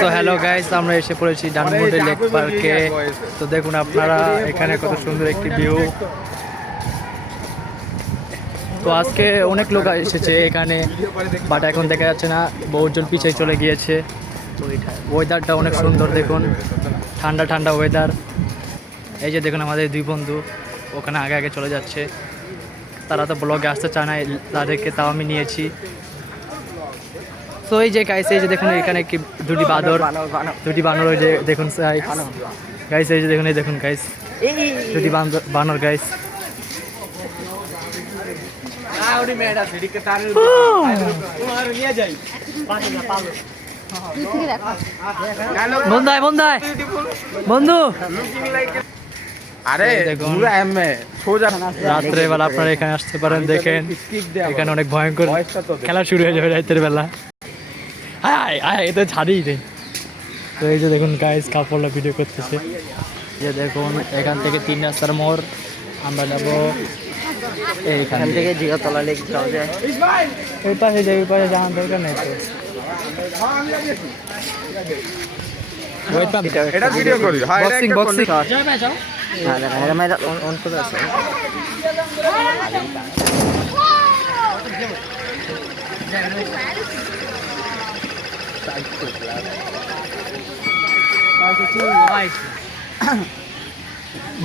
So hello guys, আমরা এসে পড়েছি ধানমন্ডি লেক পার্কে। তো দেখুন আপনারা এখানে কত সুন্দর একটি ভিউ। তো আজকে অনেক লোক এসেছে এখানে, বাট এখন দেখা যাচ্ছে না, বহুজন পিছিয়ে চলে গিয়েছে। ওয়েদারটা অনেক সুন্দর, দেখুন ঠান্ডা ঠান্ডা ওয়েদার। এই যে দেখুন আমাদের দুই বন্ধু ওখানে আগে আগে চলে যাচ্ছে। তারা তো ব্লগে আসতে চায় না, তাদেরকে তাও আমি নিয়েছি। তো এই যে গাইস, এই যে দেখুন এখানে কি দুটি বানর, ওই যে দেখুন গাইস, এই যে দেখুন, এই দেখুন গাইস, দুটি বানর গাইস। বন্ধু আরে রাত্রেবেলা আপনারা এখানে আসতে পারেন, দেখেন এখানে অনেক ভয়ঙ্কর খেলা শুরু হয়ে যাবে রাতের বেলা। এই তো ছাড়িই নেই। তো এই যে দেখুন গাইস, কাপড়লা ভিডিও করতেছে। যে দেখুন এখান থেকে 3 রাস্তার মোড়, আমরা যাবো এইখান থেকে জিগাতলা লেক যাওয়া যায়। এই পাশে যাই, ওই পাশে যাওয়ার দরকার নেই তো। এটা ভিডিও করি, হ্যাঁ এটা একটা বক্সিং যাও ভাই যাও। না না এরা মেরা অন করে আছে।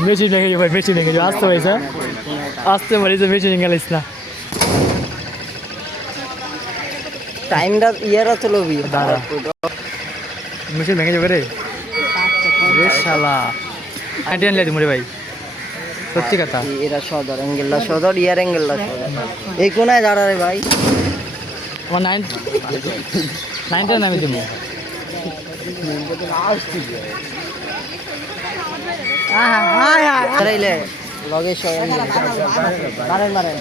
মেশিন ভেঙে যাবে, মেশিন ভেঙে যাবে, আসতে পারিস, আসতে পারিস, মেশিন গেলিস না। টাইমটা ইয়ারা তো লবি দাঁড়া, মেশিন ভেঙে যাবে রে শালা। আইডিয়ান লে দিমরে ভাই, সত্যি কথা। এরা সদর অ্যাঙ্গেলটা সদর, ইয়ার অ্যাঙ্গেলটা সদর। এই কোনায় দাঁড়া রে ভাই। আমার 9টা নামে দিব। আরে লগে সবাই মারেন মারেন।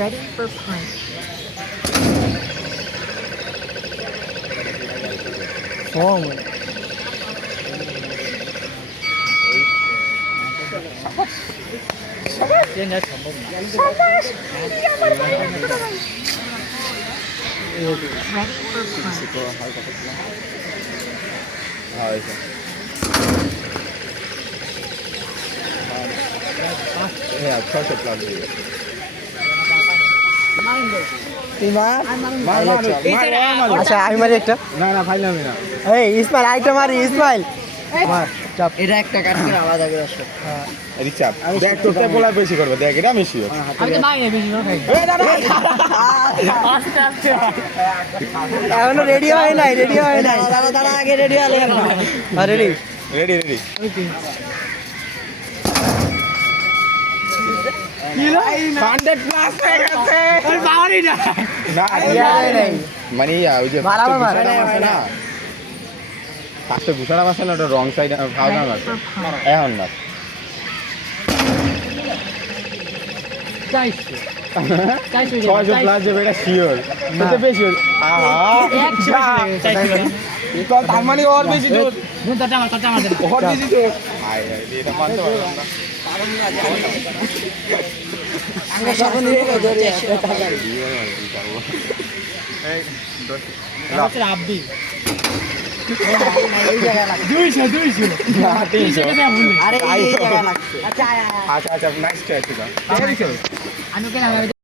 Ready for punch. Ready for punch. আচ্ছা আমি মারি একটা। না না ফাইলাম না। এই ইসমাইল আইটা মারি, ইসমাইল মার চাপ। এটা একটা কাট করে আলাদা করে আসো। হ্যাঁ রিচাপ দেখ তোতে বলা বেশি করবে, দেখ এটা আমি শিওর। আমি তো ভাই বেশি না খাই। আস্তে আস্তে এখনো রেডি হয় নাই, রেডি হয় নাই। দাঁড়া দাঁড়া আগে রেডি হলে না। Ready ready ready. Kilo 100 plus হয়ে গেছে। আর পাওয়ারই না। না ইয়ারে নাই। মানে ওই যে মারাবো মার। না ফার্স্টে ঘুষানা মারছে না, ওটা রং সাইড ফাউল মারছে এখন না। চাইছে 600 প্লাস যাবে এটা শিওর, তাতে বেশি আহা 100 তো তার মানে ওর বেশি জোর, গুনটা আমার ওর বেশি জোর। আয় এটা মানতে পারলাম না। আমরা সখন নিয়ে ধরে আসো টাকা। এই হচ্ছে আব্বি এই জায়গা লাগছে। 200 না 300। আরে এই জায়গা লাগছে। আচ্ছা আচ্ছা আচ্ছা নেক্সট আছে। আমি কেন